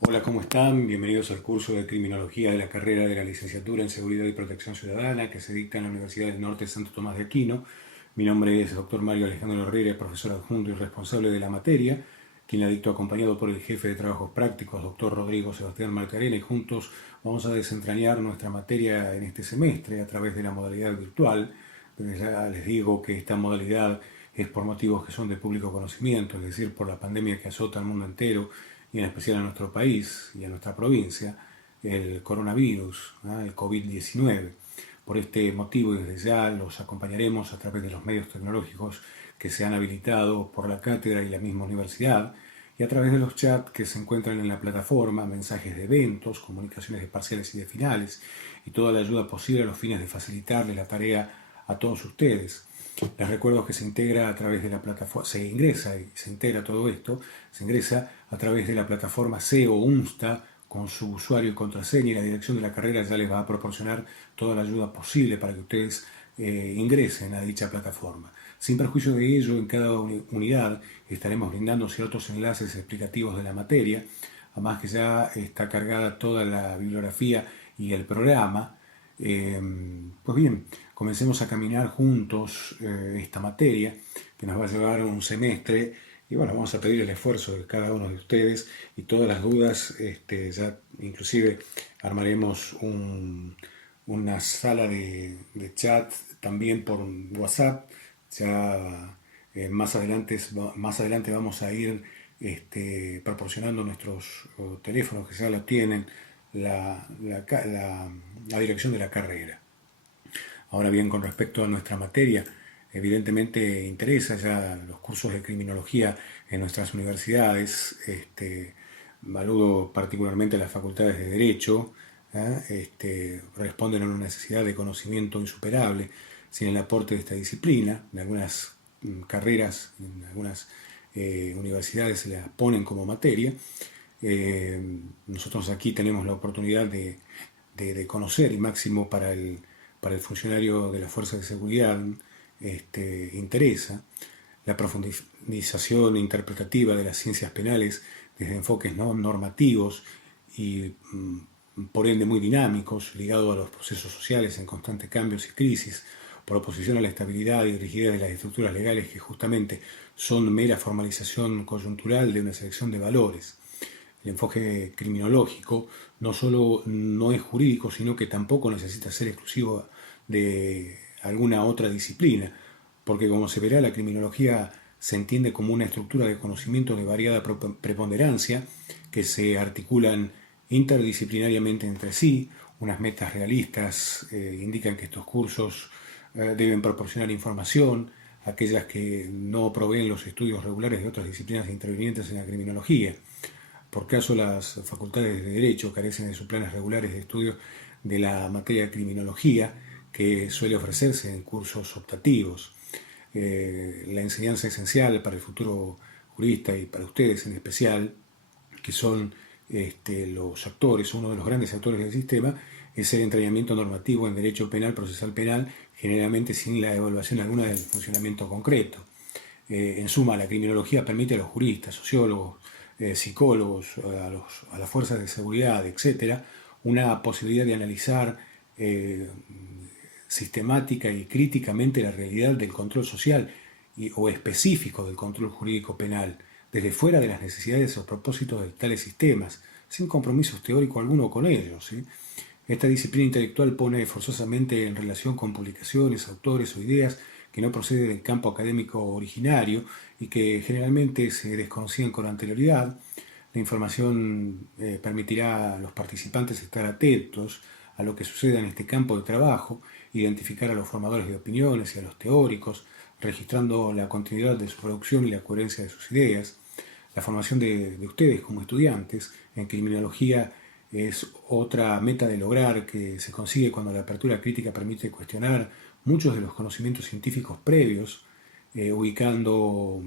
Hola, ¿cómo están? Bienvenidos al curso de Criminología de la carrera de la Licenciatura en Seguridad y Protección Ciudadana que se dicta en la Universidad del Norte de Santo Tomás de Aquino. Mi nombre es Dr. Mario Alejandro Herrera, profesor adjunto y responsable de la materia, quien la dictó acompañado por el jefe de trabajos prácticos, Dr. Rodrigo Sebastián Malcarena, y juntos vamos a desentrañar nuestra materia en este semestre a través de la modalidad virtual. Ya les digo que esta modalidad es por motivos que son de público conocimiento, es decir, por la pandemia que azota al mundo entero y en especial a nuestro país y a nuestra provincia, el coronavirus, ¿no? El COVID-19. Por este motivo, desde ya los acompañaremos a través de los medios tecnológicos que se han habilitado por la cátedra y la misma universidad, y a través de los chats que se encuentran en la plataforma, mensajes de eventos, comunicaciones de parciales y de finales, y toda la ayuda posible a los fines de facilitarle la tarea a todos ustedes. Les recuerdo que se integra a través de la plataforma, se ingresa y se integra todo esto, se ingresa a través de la plataforma SEO UNSTA con su usuario y contraseña, y la dirección de la carrera ya les va a proporcionar toda la ayuda posible para que ustedes ingresen a dicha plataforma. Sin perjuicio de ello, en cada unidad estaremos brindando ciertos enlaces explicativos de la materia, además que ya está cargada toda la bibliografía y el programa. Pues bien, comencemos a caminar juntos esta materia que nos va a llevar un semestre, y bueno, vamos a pedir el esfuerzo de cada uno de ustedes y todas las dudas, ya inclusive armaremos una sala de chat también por WhatsApp. Ya más adelante vamos a ir proporcionando nuestros teléfonos que ya lo tienen, la dirección de la carrera. Ahora bien, con respecto a nuestra materia, evidentemente interesa ya los cursos de criminología en nuestras universidades. Saludo particularmente a las facultades de Derecho. Responden a una necesidad de conocimiento insuperable. Sin el aporte de esta disciplina, en algunas carreras, en algunas universidades se las ponen como materia. Nosotros aquí tenemos la oportunidad de conocer, y máximo para el funcionario de las fuerzas de seguridad interesa la profundización interpretativa de las ciencias penales desde enfoques no normativos y por ende muy dinámicos, ligados a los procesos sociales en constantes cambios y crisis, por oposición a la estabilidad y rigidez de las estructuras legales que justamente son mera formalización coyuntural de una selección de valores. El enfoque criminológico no solo no es jurídico, sino que tampoco necesita ser exclusivo de alguna otra disciplina, porque como se verá, la criminología se entiende como una estructura de conocimiento de variada preponderancia que se articulan interdisciplinariamente entre sí. Unas metas realistas indican que estos cursos deben proporcionar información, aquellas que no proveen los estudios regulares de otras disciplinas intervinientes en la criminología. Por caso, las facultades de Derecho carecen de sus planes regulares de estudio de la materia de criminología, que suele ofrecerse en cursos optativos. La enseñanza esencial para el futuro jurista y para ustedes en especial, que son los actores, uno de los grandes actores del sistema, es el entrenamiento normativo en derecho penal, procesal penal, generalmente sin la evaluación alguna del funcionamiento concreto. En suma, la criminología permite a los juristas, sociólogos, psicólogos, a las fuerzas de seguridad, etcétera, una posibilidad de analizar sistemática y críticamente la realidad del control social o específico del control jurídico penal, desde fuera de las necesidades o propósitos de tales sistemas, sin compromisos teórico alguno con ellos. ¿Sí? Esta disciplina intelectual pone forzosamente en relación con publicaciones, autores o ideas que no proceden del campo académico originario y que generalmente se desconocían con anterioridad. La información permitirá a los participantes estar atentos a lo que suceda en este campo de trabajo, identificar a los formadores de opiniones y a los teóricos, registrando la continuidad de su producción y la coherencia de sus ideas. La formación de ustedes como estudiantes en criminología es otra meta de lograr, que se consigue cuando la apertura crítica permite cuestionar muchos de los conocimientos científicos previos, ubicando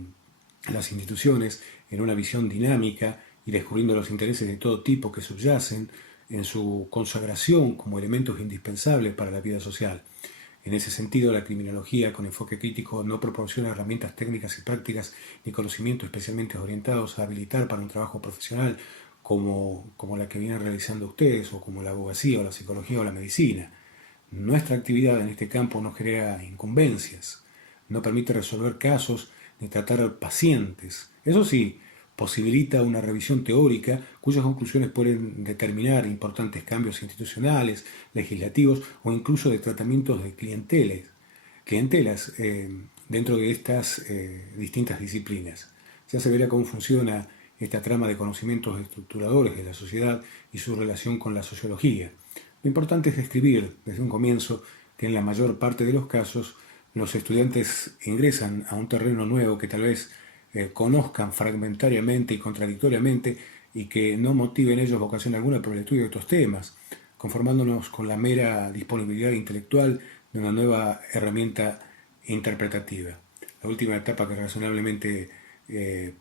las instituciones en una visión dinámica y descubriendo los intereses de todo tipo que subyacen en su consagración como elementos indispensables para la vida social. En ese sentido, la criminología con enfoque crítico no proporciona herramientas técnicas y prácticas ni conocimientos especialmente orientados a habilitar para un trabajo profesional como la que vienen realizando ustedes, o como la abogacía, o la psicología, o la medicina. Nuestra actividad en este campo no genera incumbencias, no permite resolver casos ni tratar pacientes. Eso sí, posibilita una revisión teórica cuyas conclusiones pueden determinar importantes cambios institucionales, legislativos o incluso de tratamientos de clientelas dentro de estas distintas disciplinas. Ya se verá cómo funciona esta trama de conocimientos estructuradores de la sociedad y su relación con la sociología. Lo importante es describir desde un comienzo que en la mayor parte de los casos los estudiantes ingresan a un terreno nuevo que tal vez conozcan fragmentariamente y contradictoriamente, y que no motive en ellos vocación alguna por el estudio de estos temas, conformándonos con la mera disponibilidad intelectual de una nueva herramienta interpretativa. La última etapa que razonablemente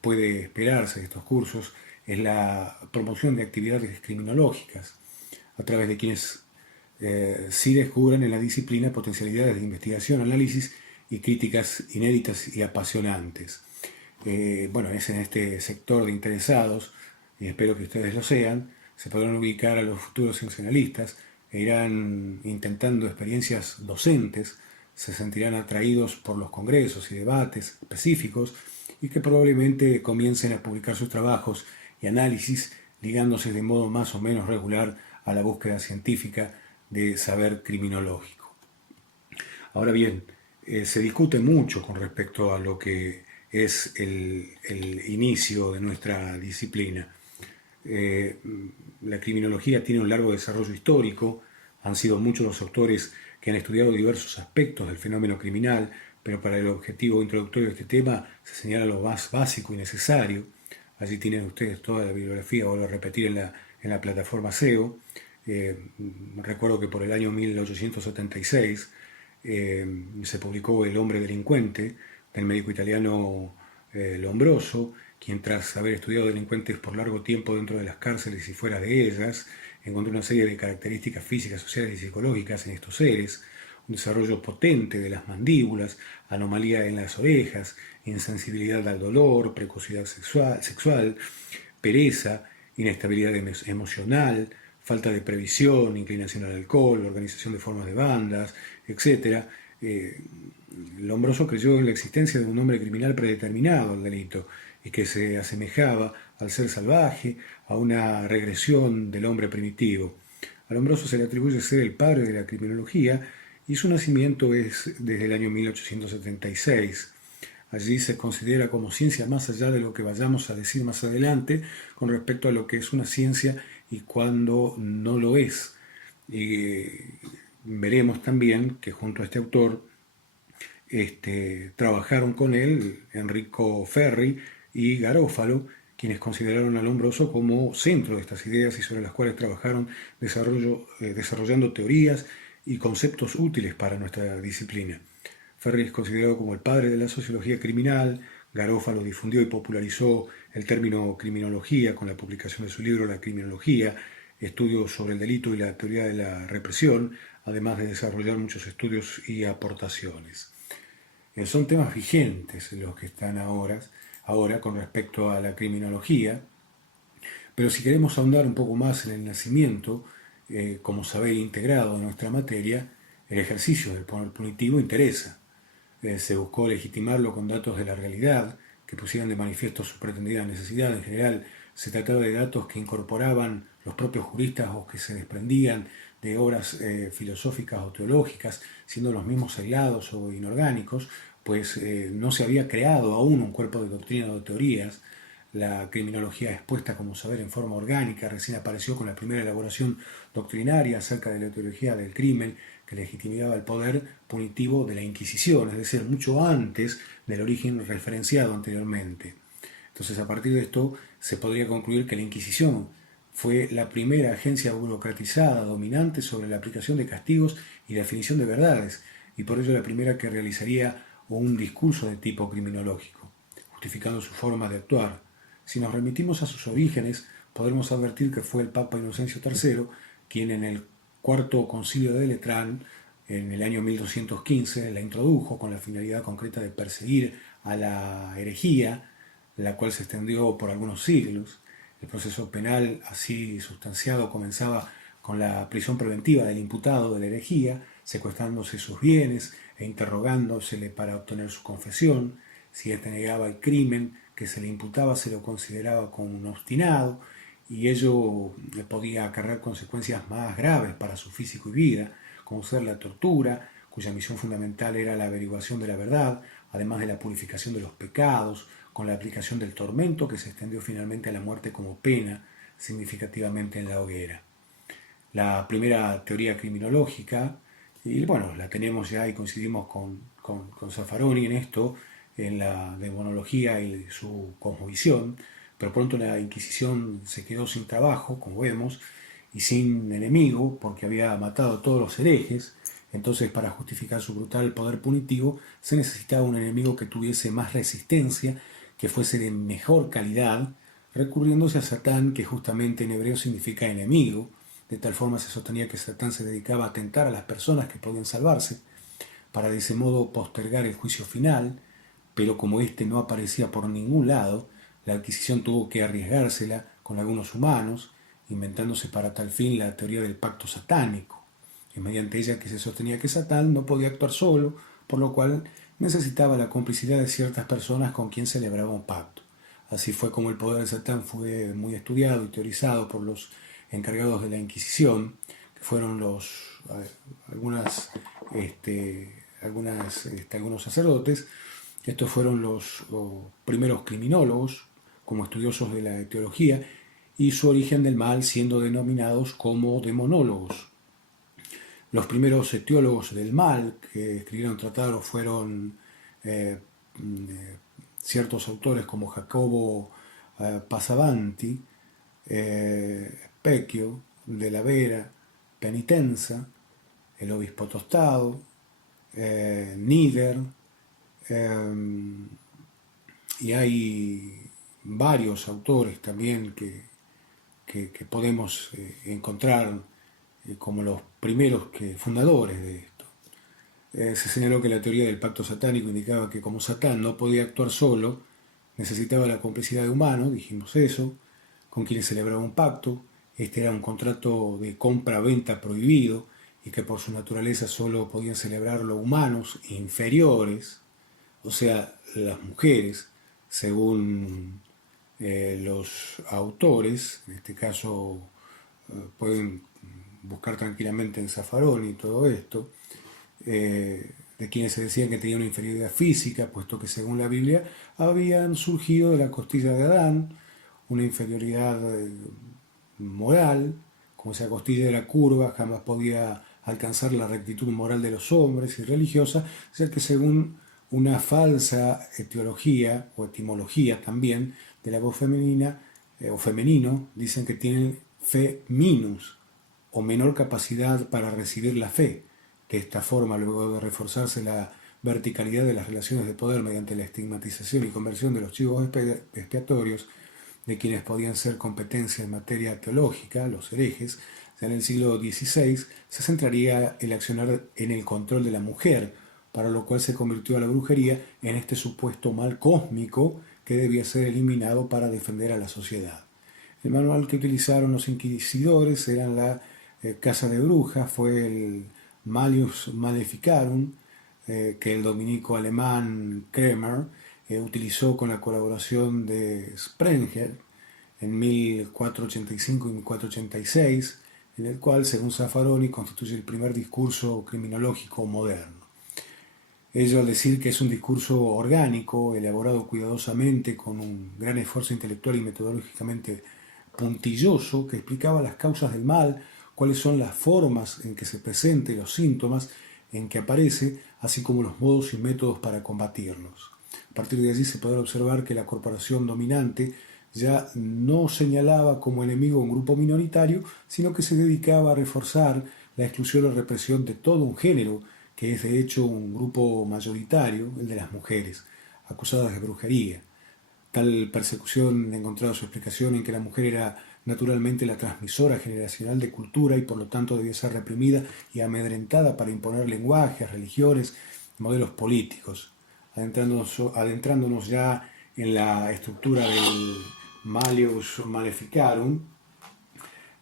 puede esperarse de estos cursos es la promoción de actividades criminológicas, a través de quienes sí descubran en la disciplina potencialidades de investigación, análisis y críticas inéditas y apasionantes. Bueno, es en este sector de interesados, y espero que ustedes lo sean, se podrán ubicar a los futuros ciencianalistas e irán intentando experiencias docentes, se sentirán atraídos por los congresos y debates específicos, y que probablemente comiencen a publicar sus trabajos y análisis ligándose de modo más o menos regular a la búsqueda científica de saber criminológico. Ahora bien, se discute mucho con respecto a lo que es el inicio de nuestra disciplina. La criminología tiene un largo desarrollo histórico, han sido muchos los autores que han estudiado diversos aspectos del fenómeno criminal, pero para el objetivo introductorio de este tema se señala lo más básico y necesario. Allí tienen ustedes toda la bibliografía, vuelvo a repetir, en la plataforma SEO. Recuerdo que por el año 1876 se publicó El hombre delincuente, del médico italiano Lombroso, quien tras haber estudiado delincuentes por largo tiempo dentro de las cárceles y fuera de ellas, encontró una serie de características físicas, sociales y psicológicas en estos seres: un desarrollo potente de las mandíbulas, anomalía en las orejas, insensibilidad al dolor, precocidad sexual, pereza, inestabilidad emocional, falta de previsión, inclinación al alcohol, organización de formas de bandas, etc. Lombroso creyó en la existencia de un hombre criminal predeterminado al delito, y que se asemejaba al ser salvaje, a una regresión del hombre primitivo. A Lombroso se le atribuye ser el padre de la criminología, y su nacimiento es desde el año 1876. Allí se considera como ciencia más allá de lo que vayamos a decir más adelante con respecto a lo que es una ciencia y cuando no lo es. Y veremos también que junto a este autor trabajaron con él Enrico Ferri y Garofalo, quienes consideraron a Lombroso como centro de estas ideas y sobre las cuales trabajaron desarrollando teorías y conceptos útiles para nuestra disciplina. Ferri es considerado como el padre de la sociología criminal. Garofalo difundió y popularizó el término criminología con la publicación de su libro La criminología, estudios sobre el delito y la teoría de la represión, además de desarrollar muchos estudios y aportaciones. Son temas vigentes los que están ahora con respecto a la criminología, pero si queremos ahondar un poco más en el nacimiento, como saber integrado en nuestra materia, el ejercicio del poder punitivo interesa. Se buscó legitimarlo con datos de la realidad que pusieran de manifiesto su pretendida necesidad. En general, se trataba de datos que incorporaban los propios juristas o que se desprendían de obras filosóficas o teológicas, siendo los mismos aislados o inorgánicos, pues no se había creado aún un cuerpo de doctrina o de teorías. La criminología expuesta como saber en forma orgánica recién apareció con la primera elaboración doctrinaria acerca de la teología del crimen, que legitimaba el poder punitivo de la Inquisición, es decir, mucho antes del origen referenciado anteriormente. Entonces, a partir de esto, se podría concluir que la Inquisición fue la primera agencia burocratizada dominante sobre la aplicación de castigos y la definición de verdades, y por ello la primera que realizaría un discurso de tipo criminológico, justificando su forma de actuar. Si nos remitimos a sus orígenes, podremos advertir que fue el Papa Inocencio III quien en el Cuarto Concilio de Letrán, en el año 1215, la introdujo con la finalidad concreta de perseguir a la herejía, la cual se extendió por algunos siglos. El proceso penal así sustanciado comenzaba con la prisión preventiva del imputado de la herejía, secuestrándose sus bienes e interrogándosele para obtener su confesión. Si éste negaba el crimen que se le imputaba, se lo consideraba como un obstinado y ello podía acarrear consecuencias más graves para su físico y vida, como ser la tortura, cuya misión fundamental era la averiguación de la verdad, además de la purificación de los pecados, con la aplicación del tormento que se extendió finalmente a la muerte como pena, significativamente en la hoguera. La primera teoría criminológica, y bueno, la tenemos ya y coincidimos con Zaffaroni en esto, en la demonología y su cosmovisión, pero pronto la Inquisición se quedó sin trabajo, como vemos, y sin enemigo, porque había matado a todos los herejes. Entonces, para justificar su brutal poder punitivo, se necesitaba un enemigo que tuviese más resistencia, que fuese de mejor calidad, recurriéndose a Satán, que justamente en hebreo significa enemigo. De tal forma se sostenía que Satán se dedicaba a atentar a las personas que podían salvarse, para de ese modo postergar el juicio final, pero como éste no aparecía por ningún lado, la Inquisición tuvo que arriesgársela con algunos humanos, inventándose para tal fin la teoría del pacto satánico, y mediante ella que se sostenía que Satán no podía actuar solo, por lo cual necesitaba la complicidad de ciertas personas con quien celebraba un pacto. Así fue como el poder de Satán fue muy estudiado y teorizado por los encargados de la Inquisición, que fueron algunos sacerdotes. Estos fueron los primeros criminólogos, como estudiosos de la teología, y su origen del mal siendo denominados como demonólogos. Los primeros teólogos del mal que escribieron tratados fueron ciertos autores como Jacobo Passavanti, Specchio, de la Vera, Penitenza, el obispo Tostado, Nieder, y hay varios autores también que podemos encontrar como los primeros fundadores de esto. Se señaló que la teoría del pacto satánico indicaba que como Satán no podía actuar solo, necesitaba la complicidad de humanos, dijimos eso, con quienes celebraba un pacto. Este era un contrato de compra-venta prohibido y que por su naturaleza solo podían celebrarlo humanos inferiores, o sea, las mujeres, según los autores. En este caso pueden buscar tranquilamente en Zaffaroni y todo esto, de quienes se decían que tenían una inferioridad física, puesto que según la Biblia habían surgido de la costilla de Adán, una inferioridad moral, como si la costilla era curva, jamás podía alcanzar la rectitud moral de los hombres y religiosa, ya que según una falsa etiología o etimología también de la voz femenina o femenino, dicen que tienen fe minus o menor capacidad para recibir la fe. De esta forma, luego de reforzarse la verticalidad de las relaciones de poder mediante la estigmatización y conversión de los chivos expiatorios de quienes podían ser competencia en materia teológica, los herejes, ya en el siglo XVI se centraría el accionar en el control de la mujer, para lo cual se convirtió a la brujería en este supuesto mal cósmico que debía ser eliminado para defender a la sociedad. El manual que utilizaron los inquisidores era la Casa de Brujas, fue el Malleus Maleficarum, que el dominico alemán Kremer utilizó con la colaboración de Sprenger en 1485 y 1486, en el cual, según Zaffaroni, constituye el primer discurso criminológico moderno. Ello al decir que es un discurso orgánico, elaborado cuidadosamente, con un gran esfuerzo intelectual y metodológicamente puntilloso, que explicaba las causas del mal, cuáles son las formas en que se presenten los síntomas en que aparece, así como los modos y métodos para combatirlos. A partir de allí se podrá observar que la corporación dominante ya no señalaba como enemigo un grupo minoritario, sino que se dedicaba a reforzar la exclusión o represión de todo un género, que es de hecho un grupo mayoritario, el de las mujeres, acusadas de brujería. Tal persecución ha encontrado su explicación en que la mujer era naturalmente la transmisora generacional de cultura y por lo tanto debía ser reprimida y amedrentada para imponer lenguajes, religiones, modelos políticos. Adentrándonos ya en la estructura Malleus Maleficarum,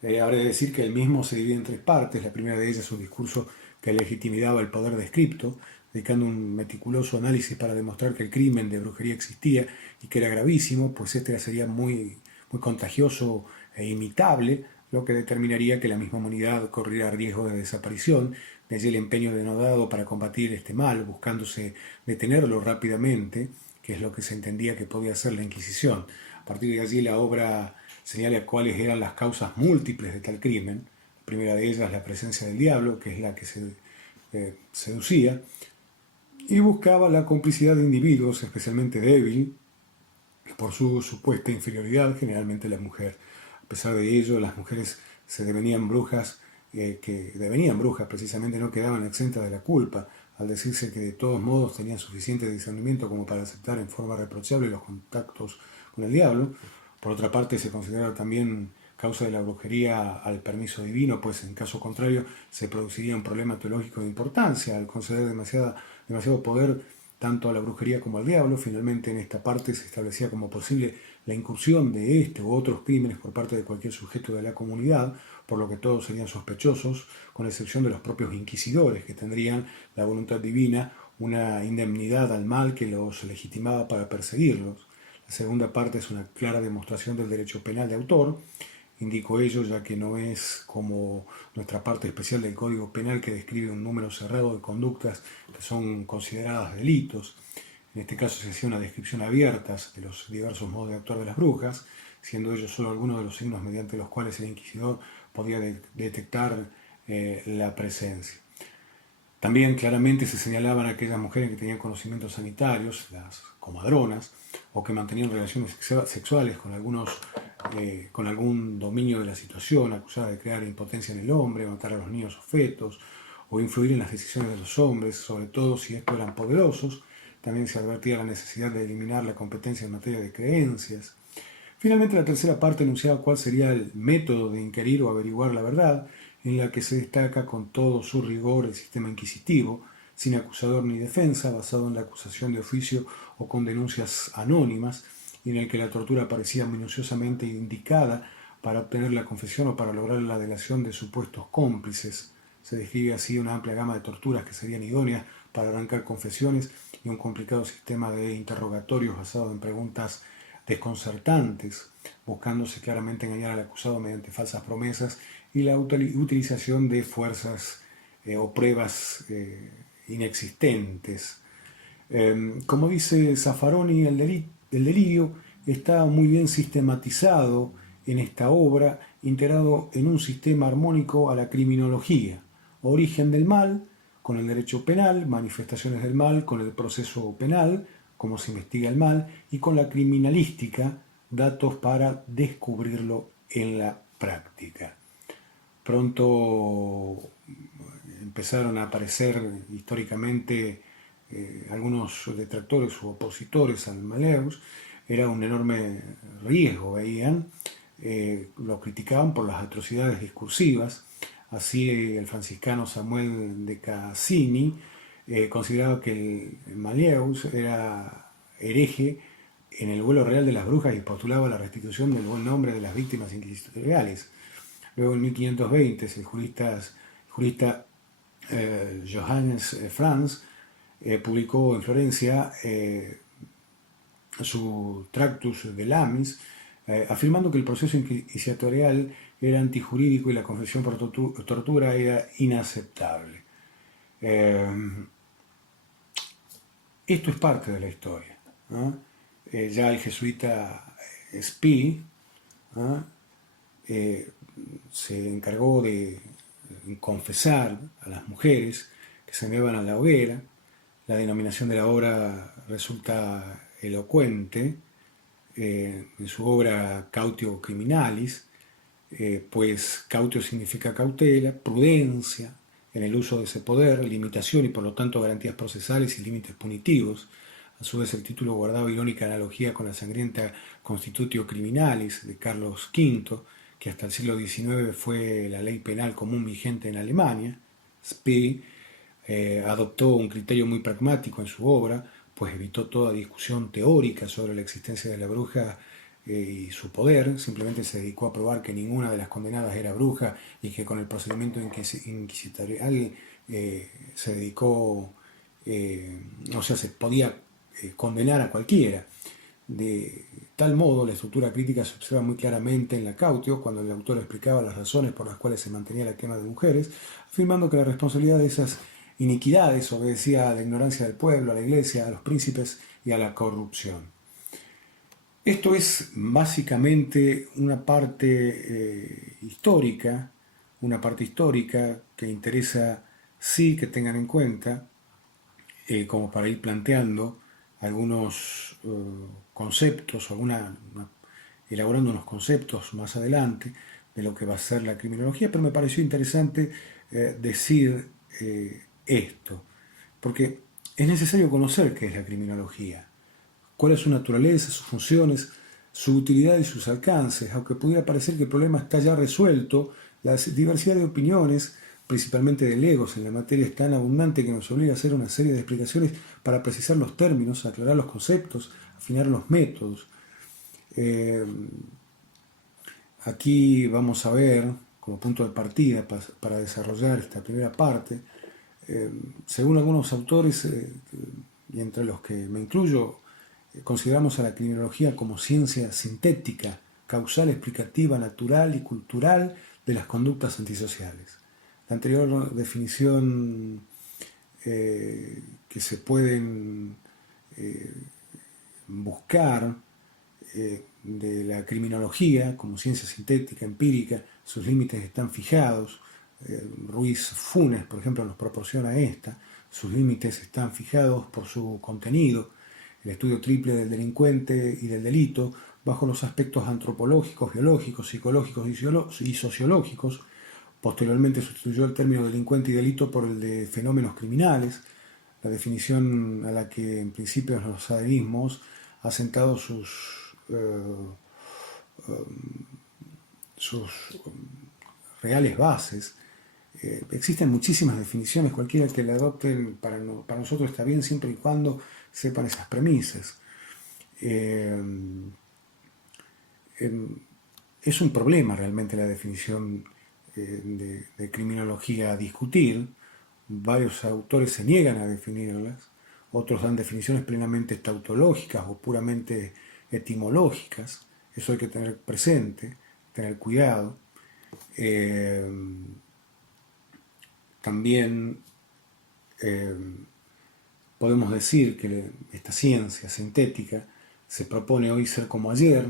habrá de decir que el mismo se divide en tres partes. La primera de ellas es un discurso que legitimaba el poder descripto, dedicando un meticuloso análisis para demostrar que el crimen de brujería existía y que era gravísimo, pues este sería muy contagioso e imitable, lo que determinaría que la misma humanidad corriera riesgo de desaparición. De allí el empeño denodado para combatir este mal, buscándose detenerlo rápidamente, que es lo que se entendía que podía hacer la Inquisición. A partir de allí la obra señala cuáles eran las causas múltiples de tal crimen. La primera de ellas, la presencia del diablo, que es la que se seducía, y buscaba la complicidad de individuos, especialmente débil, por su supuesta inferioridad, generalmente la mujer. A pesar de ello, las mujeres se devenían brujas, precisamente no quedaban exentas de la culpa, al decirse que de todos modos tenían suficiente discernimiento como para aceptar en forma reprochable los contactos con el diablo. Por otra parte, se considera también causa de la brujería al permiso divino, pues en caso contrario se produciría un problema teológico de importancia al conceder demasiado poder tanto a la brujería como al diablo. Finalmente, en esta parte se establecía como posible la incursión de este u otros crímenes por parte de cualquier sujeto de la comunidad, por lo que todos serían sospechosos, con excepción de los propios inquisidores, que tendrían la voluntad divina, una indemnidad al mal que los legitimaba para perseguirlos. La segunda parte es una clara demostración del derecho penal de autor. Indico ello ya que no es como nuestra parte especial del Código Penal que describe un número cerrado de conductas que son consideradas delitos. En este caso se hacía una descripción abierta de los diversos modos de actuar de las brujas, siendo ellos solo algunos de los signos mediante los cuales el inquisidor podía detectar la presencia. También claramente se señalaban aquellas mujeres que tenían conocimientos sanitarios, las comadronas, o que mantenían relaciones sexuales con algún dominio de la situación, acusada de crear impotencia en el hombre, matar a los niños o fetos, o influir en las decisiones de los hombres, sobre todo si estos eran poderosos. También se advertía la necesidad de eliminar la competencia en materia de creencias. Finalmente, la tercera parte enunciaba cuál sería el método de inquirir o averiguar la verdad, en la que se destaca con todo su rigor el sistema inquisitivo, sin acusador ni defensa, basado en la acusación de oficio o con denuncias anónimas, y en el que la tortura aparecía minuciosamente indicada para obtener la confesión o para lograr la delación de supuestos cómplices. Se describe así una amplia gama de torturas que serían idóneas para arrancar confesiones y un complicado sistema de interrogatorios basado en preguntas desconcertantes, buscándose claramente engañar al acusado mediante falsas promesas y la utilización de fuerzas o pruebas inexistentes. Como dice Zaffaroni, el delirio está muy bien sistematizado en esta obra, integrado en un sistema armónico a la criminología, origen del mal, con el derecho penal, manifestaciones del mal, con el proceso penal, cómo se investiga el mal, y con la criminalística, datos para descubrirlo en la práctica. Pronto empezaron a aparecer históricamente algunos detractores u opositores al Malleus. Era un enorme riesgo, veían, lo criticaban por las atrocidades discursivas. Así el franciscano Samuel de Cassini consideraba que el Malleus era hereje en el vuelo real de las brujas y postulaba la restitución del buen nombre de las víctimas inquisitoriales. Luego en 1520 el jurista Johannes Franz publicó en Florencia su Tractus de Lamis, afirmando que el proceso inquisitorial era antijurídico y la confesión por tortura era inaceptable. Esto es parte de la historia, ¿no? Ya el jesuita Spee se encargó de confesar a las mujeres que se enviaban a la hoguera. La denominación de la obra resulta elocuente en su obra Cautio Criminalis, pues cautio significa cautela, prudencia en el uso de ese poder, limitación y por lo tanto garantías procesales y límites punitivos. A su vez el título guardaba irónica analogía con la sangrienta Constitutio Criminalis de Carlos V, que hasta el siglo XIX fue la ley penal común vigente en Alemania. Spee adoptó un criterio muy pragmático en su obra, pues evitó toda discusión teórica sobre la existencia de la bruja y su poder. Simplemente se dedicó a probar que ninguna de las condenadas era bruja y que con el procedimiento inquisitorial se dedicó, o sea, se podía condenar a cualquiera. De tal modo, la estructura crítica se observa muy claramente en la Cautio, cuando el autor explicaba las razones por las cuales se mantenía la quema de mujeres, afirmando que la responsabilidad de esas iniquidades obedecía a la ignorancia del pueblo, a la iglesia, a los príncipes y a la corrupción. Esto es básicamente una parte histórica, que interesa sí que tengan en cuenta, como para ir planteando algunos conceptos, elaborando unos conceptos más adelante de lo que va a ser la criminología, pero me pareció interesante decir esto, porque es necesario conocer qué es la criminología, cuál es su naturaleza, sus funciones, su utilidad y sus alcances. Aunque pudiera parecer que el problema está ya resuelto, la diversidad de opiniones, principalmente de legos en la materia, es tan abundante que nos obliga a hacer una serie de explicaciones para precisar los términos, aclarar los conceptos, afinar los métodos. Aquí vamos a ver, como punto de partida para desarrollar esta primera parte, según algunos autores, y entre los que me incluyo, consideramos a la criminología como ciencia sintética, causal, explicativa, natural y cultural de las conductas antisociales. La anterior definición que se pueden buscar de la criminología como ciencia sintética, empírica, sus límites están fijados. Ruiz Funes, por ejemplo, nos proporciona esta. Sus límites están fijados por su contenido, el estudio triple del delincuente y del delito, bajo los aspectos antropológicos, biológicos, psicológicos y sociológicos. Posteriormente sustituyó el término delincuente y delito por el de fenómenos criminales, la definición a la que en principio los adherismos ha sentado sus reales bases. Existen muchísimas definiciones, cualquiera que la adopten para nosotros está bien, siempre y cuando sepan esas premisas. Es un problema realmente la definición de criminología a discutir. Varios autores se niegan a definirlas, otros dan definiciones plenamente tautológicas o puramente etimológicas. Eso hay que tener presente, tener cuidado. También podemos decir que esta ciencia sintética se propone hoy ser como ayer,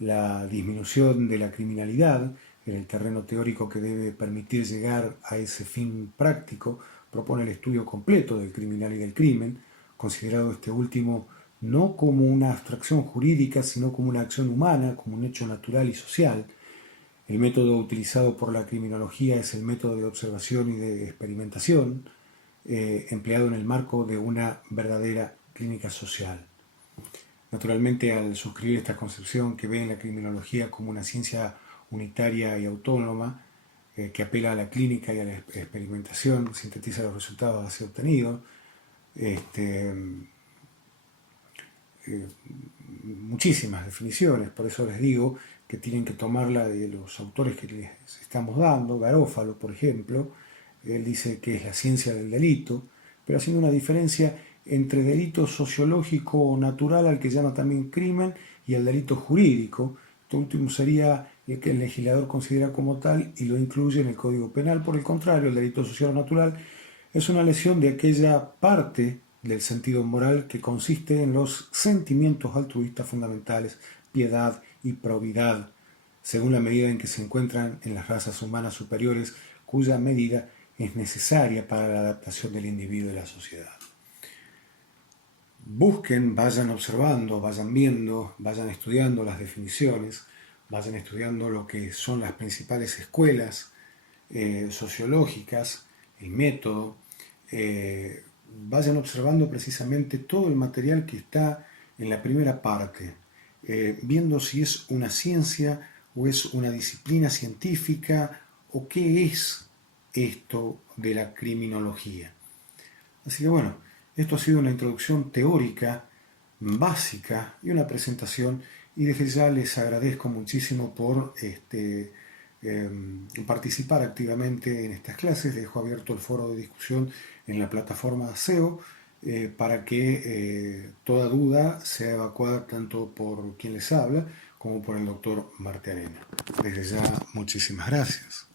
la disminución de la criminalidad en el terreno teórico que debe permitir llegar a ese fin práctico, propone el estudio completo del criminal y del crimen, considerado este último no como una abstracción jurídica, sino como una acción humana, como un hecho natural y social. El método utilizado por la criminología es el método de observación y de experimentación, empleado en el marco de una verdadera clínica social. Naturalmente, al suscribir esta concepción que ve en la criminología como una ciencia unitaria y autónoma, que apela a la clínica y a la experimentación, sintetiza los resultados así obtenidos, muchísimas definiciones, por eso les digo que tienen que tomarla de los autores que les estamos dando. Garófalo, por ejemplo, él dice que es la ciencia del delito, pero haciendo una diferencia entre delito sociológico o natural, al que llama también crimen, y el delito jurídico. Este último sería el que el legislador considera como tal y lo incluye en el Código Penal. Por el contrario, el delito social o natural es una lesión de aquella parte del sentido moral que consiste en los sentimientos altruistas fundamentales, piedad y probidad, según la medida en que se encuentran en las razas humanas superiores, cuya medida es necesaria para la adaptación del individuo y la sociedad. Busquen, vayan observando, vayan viendo, vayan estudiando las definiciones, vayan estudiando lo que son las principales escuelas sociológicas, el método, vayan observando precisamente todo el material que está en la primera parte, viendo si es una ciencia o es una disciplina científica o qué es esto de la criminología. Así que bueno, esto ha sido una introducción teórica básica y una presentación y desde ya les agradezco muchísimo por participar activamente en estas clases. Dejo abierto el foro de discusión en la plataforma SEO para que toda duda sea evacuada tanto por quien les habla como por el doctor Marte Arena. Desde ya, muchísimas gracias.